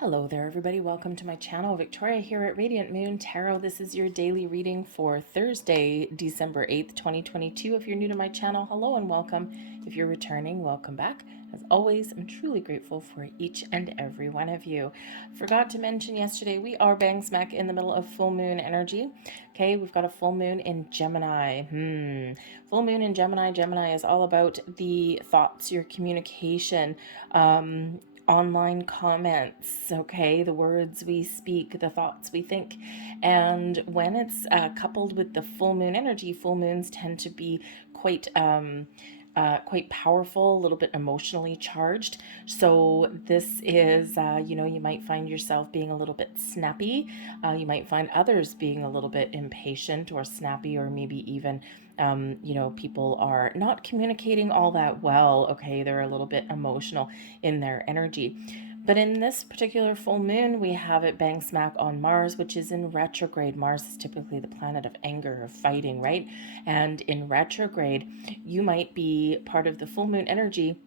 Hello there, everybody. Welcome to my channel. Victoria here at Radiant Moon Tarot. This is your daily reading for Thursday, December 8th, 2022. If you're new to my channel, hello and welcome. If you're returning, welcome back. As always, I'm truly grateful for each and every one of you. Forgot to mention yesterday, we are bang smack in the middle of full moon energy. Okay, we've got a full moon in Gemini. Full moon in Gemini. Gemini is all about the thoughts, your communication, online comments, okay, the words we speak, the thoughts we think. And when it's coupled with the full moon energy, full moons tend to be quite powerful, a little bit emotionally charged. So this is, you might find yourself being a little bit snappy. You might find others being a little bit impatient or snappy, or maybe even, people are not communicating all that well. Okay, they're a little bit emotional in their energy. But in this particular full moon, we have it bang smack on Mars, which is in retrograde. Mars is typically the planet of anger, of fighting, right? And in retrograde, you might be part of the full moon energy.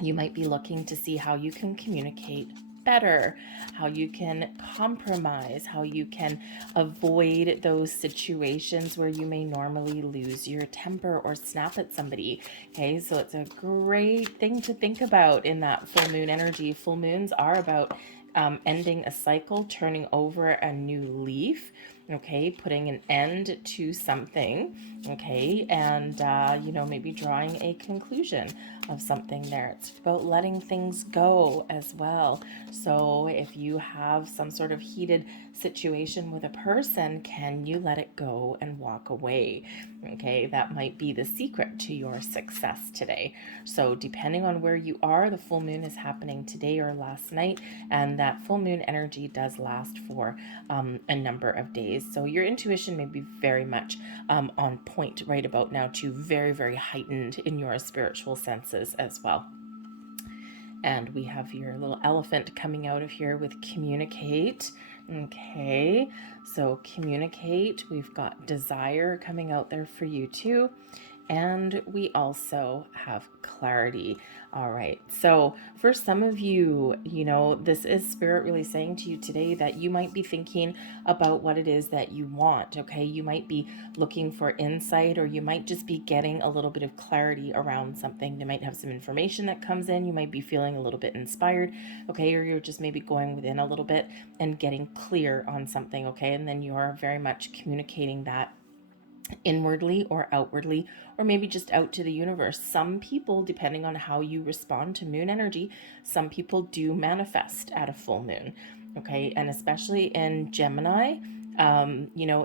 You might be looking to see how you can communicate better, how you can compromise, how you can avoid those situations where you may normally lose your temper or snap at somebody. Okay, so it's a great thing to think about in that full moon energy. Full moons are about ending a cycle, turning over a new leaf, okay, putting an end to something, okay, and maybe drawing a conclusion of something there. It's about letting things go as well. So if you have some sort of heated situation with a person, can you let it go and walk away? Okay, that might be the secret to your success today. So depending on where you are, the full moon is happening today or last night, and that full moon energy does last for a number of days. So your intuition may be very much on point right about now, too, very, very heightened in your spiritual senses as well. And we have your little elephant coming out of here with communicate. Okay, so communicate. We've got desire coming out there for you too. And we also have clarity. All right. So for some of you, this is Spirit really saying to you today that you might be thinking about what it is that you want. Okay. You might be looking for insight, or you might just be getting a little bit of clarity around something. You might have some information that comes in. You might be feeling a little bit inspired. Okay. Or you're just maybe going within a little bit and getting clear on something. Okay. And then you're very much communicating that inwardly or outwardly, or maybe just out to the universe. Some people, depending on how you respond to moon energy, some people do manifest at a full moon. Okay, and especially in Gemini,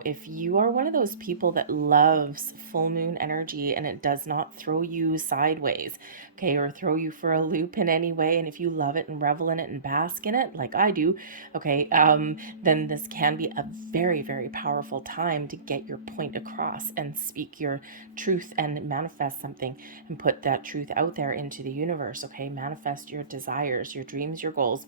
if you are one of those people that loves full moon energy and it does not throw you sideways, okay, or throw you for a loop in any way, and if you love it and revel in it and bask in it like I do, okay, then this can be a very, very powerful time to get your point across and speak your truth and manifest something and put that truth out there into the universe, okay? Manifest your desires, your dreams, your goals.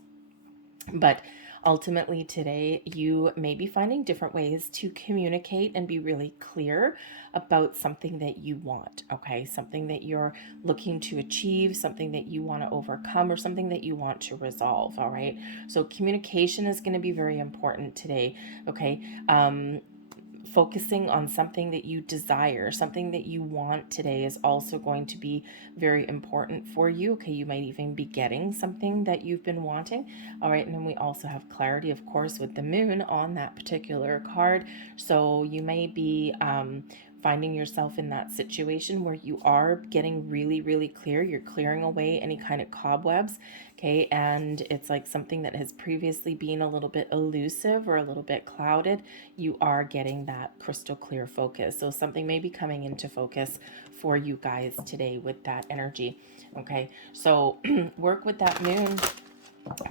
But ultimately today, you may be finding different ways to communicate and be really clear about something that you want, okay? Something that you're looking to achieve, something that you want to overcome, or something that you want to resolve, all right? So communication is going to be very important today, okay? Focusing on something that you desire, something that you want today is also going to be very important for you. Okay, you might even be getting something that you've been wanting. All right, and then we also have clarity, of course, with the moon on that particular card. So you may be finding yourself in that situation where you are getting really, really clear. You're clearing away any kind of cobwebs, okay? And it's like something that has previously been a little bit elusive or a little bit clouded. You are getting that crystal clear focus. So something may be coming into focus for you guys today with that energy, okay? So work with that moon.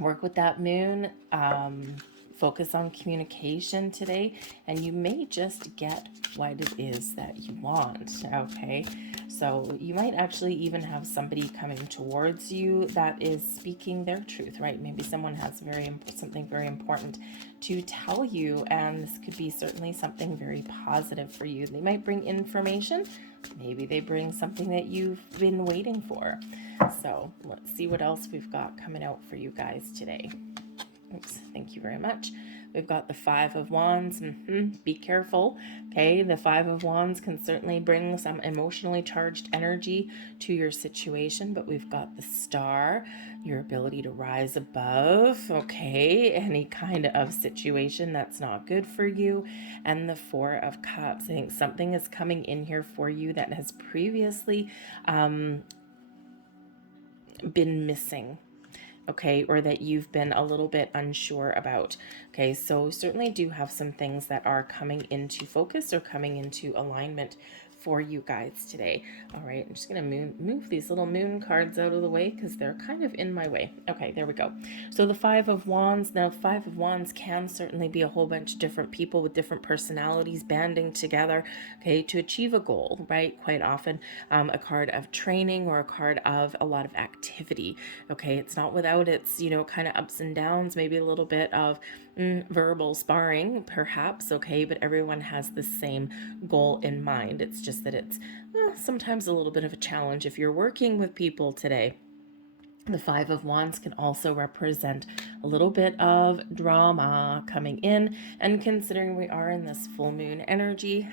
Work with that moon. Focus on communication today, and you may just get what it is that you want, okay? So you might actually even have somebody coming towards you that is speaking their truth, right? Maybe someone has something very important to tell you, and this could be certainly something very positive for you. They might bring information, maybe they bring something that you've been waiting for. So let's see what else we've got coming out for you guys today. Oops, thank you very much. We've got the Five of Wands. Be careful. Okay, the Five of Wands can certainly bring some emotionally charged energy to your situation, but we've got the Star, your ability to rise above, okay, any kind of situation that's not good for you, and the Four of Cups. I think something is coming in here for you that has previously been missing, okay, or that you've been a little bit unsure about. Okay, so certainly do have some things that are coming into focus or coming into alignment for you guys today. All right, I'm just gonna move these little moon cards out of the way because they're kind of in my way. Okay, there we go. So the Five of Wands. Now, Five of Wands can certainly be a whole bunch of different people with different personalities banding together, okay, to achieve a goal, right? Quite often a card of training or a card of a lot of activity. Okay, it's not without its, kind of ups and downs, maybe a little bit of verbal sparring, perhaps, okay, but everyone has the same goal in mind. It's just that it's sometimes a little bit of a challenge if you're working with people today. The Five of Wands can also represent a little bit of drama coming in, and considering we are in this full moon energy,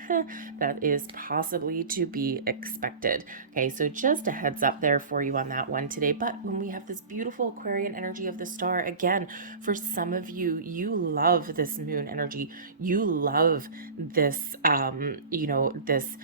that is possibly to be expected. Okay, so just a heads up there for you on that one today. But when we have this beautiful Aquarian energy of the Star, again, for some of you, you love this moon energy. You love this, this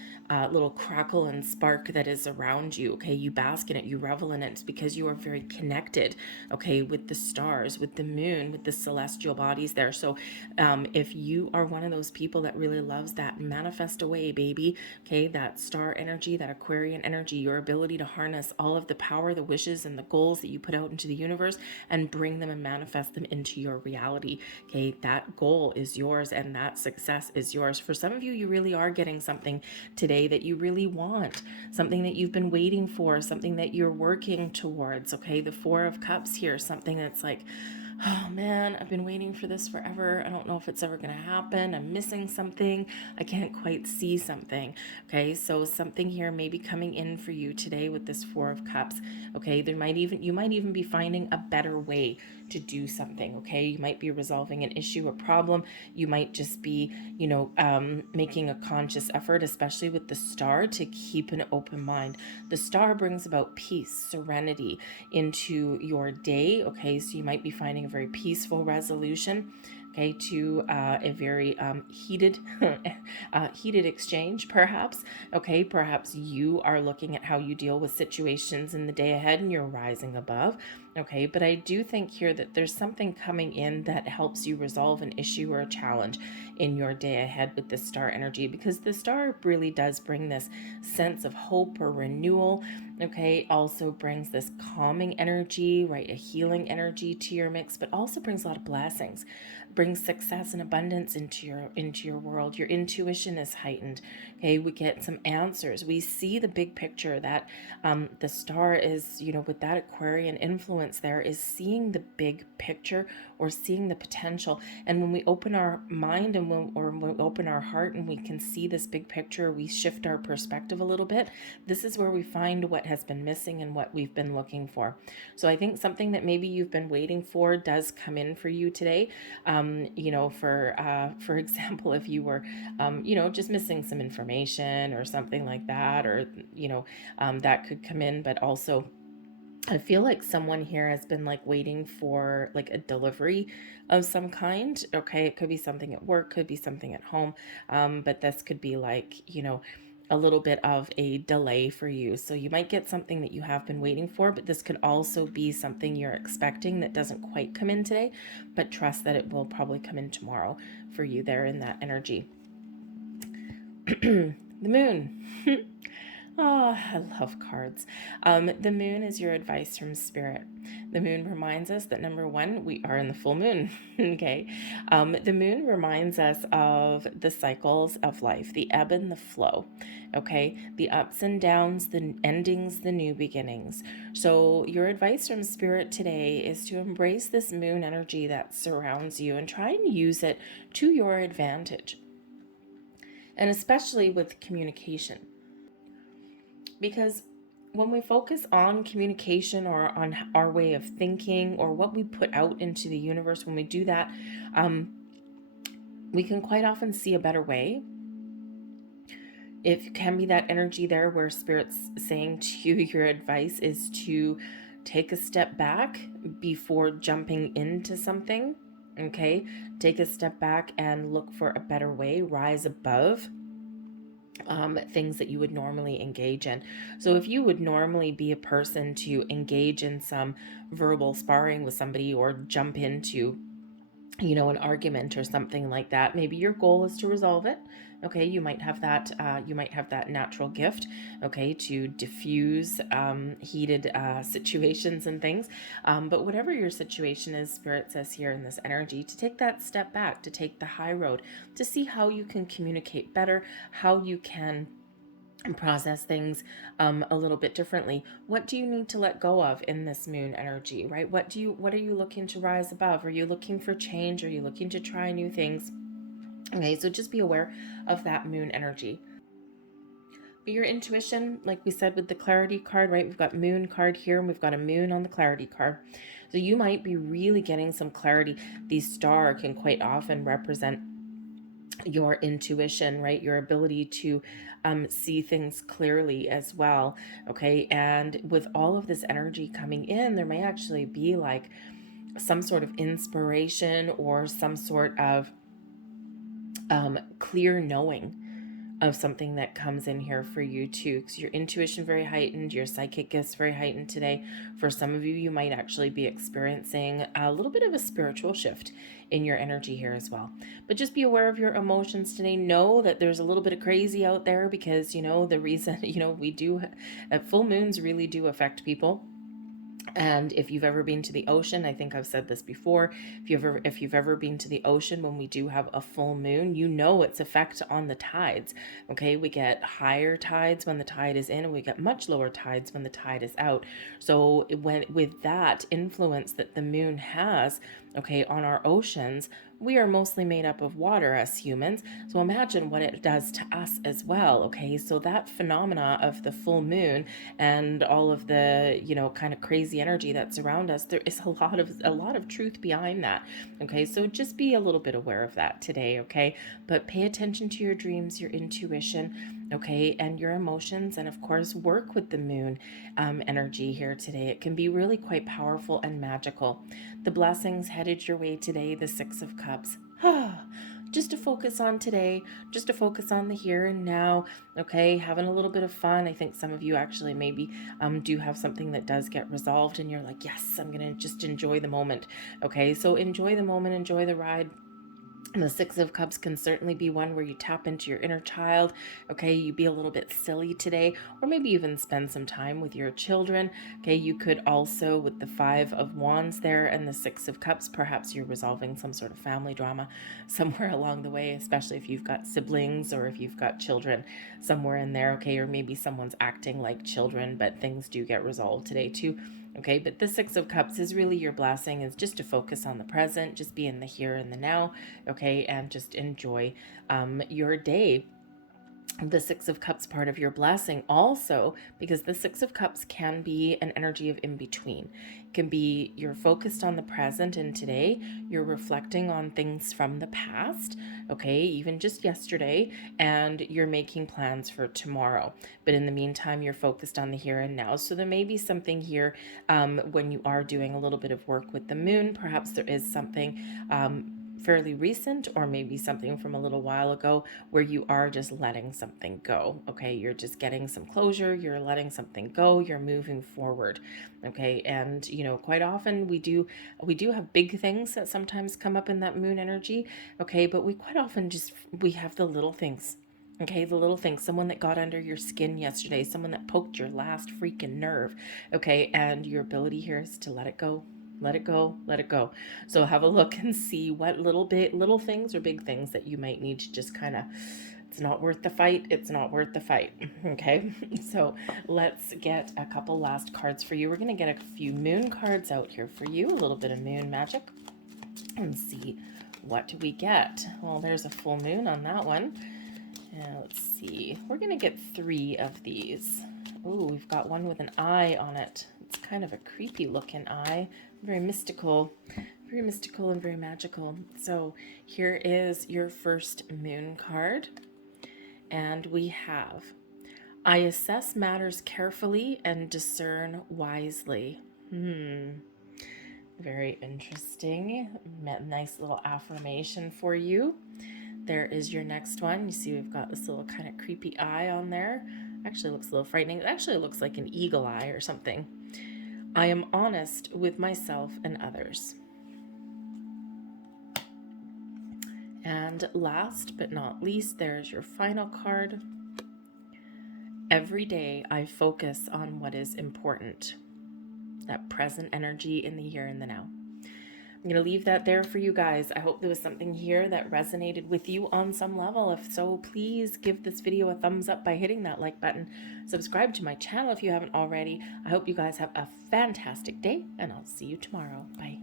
little crackle and spark that is around you. Okay, you bask in it, you revel in it because you are very connected, okay, with the stars, with the moon, with the celestial bodies there. So if you are one of those people that really loves that manifest away, baby, okay, that star energy, that Aquarian energy, your ability to harness all of the power, the wishes, and the goals that you put out into the universe and bring them and manifest them into your reality, okay, that goal is yours and that success is yours. For some of you, you really are getting something today that you really want, something that you've been waiting for, something that you're working towards, okay? The Four of Cups here, something that's like, oh man, I've been waiting for this forever. I don't know if it's ever going to happen. I'm missing something. I can't quite see something. Okay, so something here may be coming in for you today with this Four of Cups. Okay, you might even be finding a better way to do something. Okay, you might be resolving an issue, a problem. You might just be, making a conscious effort, especially with the Star, to keep an open mind. The Star brings about peace, serenity into your day. Okay, so you might be finding a very peaceful resolution, okay, to a very heated heated exchange, perhaps. Okay, perhaps you are looking at how you deal with situations in the day ahead and you're rising above. Okay, but I do think here that there's something coming in that helps you resolve an issue or a challenge in your day ahead with the Star energy, because the Star really does bring this sense of hope or renewal. Okay, also brings this calming energy, right, a healing energy to your mix, but also brings a lot of blessings, brings success and abundance into your world. Your intuition is heightened. Okay, we get some answers. We see the big picture that the Star is, with that Aquarian influence there, is seeing the big picture or seeing the potential. And when we open our mind and when we open our heart and we can see this big picture, we shift our perspective a little bit. This is where we find what has been missing and what we've been looking for. So I think something that maybe you've been waiting for does come in for you today. For example, if you were, just missing some information or something like that, or, that could come in, but also I feel like someone here has been like waiting for like a delivery of some kind. Okay, it could be something at work, could be something at home, but this could be like, a little bit of a delay for you. So you might get something that you have been waiting for, but this could also be something you're expecting that doesn't quite come in today, but trust that it will probably come in tomorrow for you there in that energy. The moon. Oh, I love cards. The moon is your advice from spirit. The moon reminds us that, number one, we are in the full moon. Okay. The moon reminds us of the cycles of life, the ebb and the flow. Okay. The ups and downs, the endings, the new beginnings. So your advice from spirit today is to embrace this moon energy that surrounds you and try and use it to your advantage. And especially with communication. Because when we focus on communication or on our way of thinking or what we put out into the universe, when we do that, we can quite often see a better way. It can be that energy there where Spirit's saying to you, your advice is to take a step back before jumping into something. Okay, take a step back and look for a better way, rise above things that you would normally engage in. So if you would normally be a person to engage in some verbal sparring with somebody or jump into, you know, an argument or something like that, maybe your goal is to resolve it. Okay, you might have that natural gift, okay, to diffuse heated situations and things. But whatever your situation is, Spirit says here in this energy to take that step back, to take the high road, to see how you can communicate better, how you can process things a little bit differently. What do you need to let go of in this moon energy, right? What are you looking to rise above? Are you looking for change? Are you looking to try new things? Okay, so just be aware of that moon energy. But your intuition, like we said with the clarity card, right? We've got moon card here and we've got a moon on the clarity card. So you might be really getting some clarity. The star can quite often represent your intuition, right? Your ability to see things clearly as well. Okay. And with all of this energy coming in, there may actually be like some sort of inspiration or some sort of clear knowing of something that comes in here for you too, because your intuition very heightened, your psychic gifts very heightened today. For some of you, you might actually be experiencing a little bit of a spiritual shift in your energy here as well. But just be aware of your emotions today. Know that there's a little bit of crazy out there because, you know, the reason, you know, we do, full moons really do affect people. And if you've ever been to the ocean, I think I've said this before, if you've ever been to the ocean when we do have a full moon, you know its effect on the tides. Okay, we get higher tides when the tide is in and we get much lower tides when the tide is out. So when with that influence that the moon has, okay, on our oceans, we are mostly made up of water as humans. So imagine what it does to us as well. Okay, so that phenomena of the full moon and all of the, you know, kind of crazy energy that's around us, there is a lot of truth behind that. Okay, so just be a little bit aware of that today. Okay, but pay attention to your dreams, your intuition, okay, and your emotions, and of course work with the moon energy here today. It can be really quite powerful and magical. The blessings headed your way today, the Six of Cups. Just to focus on today, just to focus on the here and now, okay, having a little bit of fun. I think some of you actually maybe do have something that does get resolved and you're like, yes, I'm gonna just enjoy the moment. Okay, so enjoy the moment, enjoy the ride. And the Six of Cups can certainly be one where you tap into your inner child. Okay, you be a little bit silly today, or maybe even spend some time with your children. Okay, you could also, with the Five of Wands there and the Six of Cups, perhaps you're resolving some sort of family drama somewhere along the way, especially if you've got siblings or if you've got children somewhere in there. Okay, or maybe someone's acting like children, but things do get resolved today too. Okay, but the Six of Cups is really your blessing, is just to focus on the present, just be in the here and the now, okay, and just enjoy your day. The Six of Cups part of your blessing also, because the Six of Cups can be an energy of in between. It can be you're focused on the present and today, you're reflecting on things from the past, okay, even just yesterday, and you're making plans for tomorrow. But in the meantime, you're focused on the here and now. So there may be something here when you are doing a little bit of work with the moon. Perhaps there is something fairly recent or maybe something from a little while ago where you are just letting something go. Okay, you're just getting some closure, you're letting something go, you're moving forward. Okay, and you know, quite often we do have big things that sometimes come up in that moon energy. Okay, but we quite often we have the little things. Okay, the little things, someone that got under your skin yesterday, someone that poked your last freaking nerve. Okay, and your ability here is to let it go, let it go, let it go. So have a look and see what little things or big things that you might need to just kind of, it's not worth the fight, it's not worth the fight. Okay, so let's get a couple last cards for you. We're going to get a few moon cards out here for you, a little bit of moon magic, and see what do we get. Well, there's a full moon on that one. Let's see, we're going to get 3 of these. Ooh, we've got one with an eye on it. It's kind of a creepy looking eye. Very mystical and very magical. So here is your first moon card. And we have, I assess matters carefully and discern wisely. Very interesting. Nice little affirmation for you. There is your next one. You see we've got this little kind of creepy eye on there. Actually looks a little frightening. It actually looks like an eagle eye or something. I am honest with myself and others. And last but not least, there's your final card. Every day I focus on what is important. That present energy in the here and the now. I'm going to leave that there for you guys. I hope there was something here that resonated with you on some level. If so, please give this video a thumbs up by hitting that like button. Subscribe to my channel if you haven't already. I hope you guys have a fantastic day, and I'll see you tomorrow. Bye.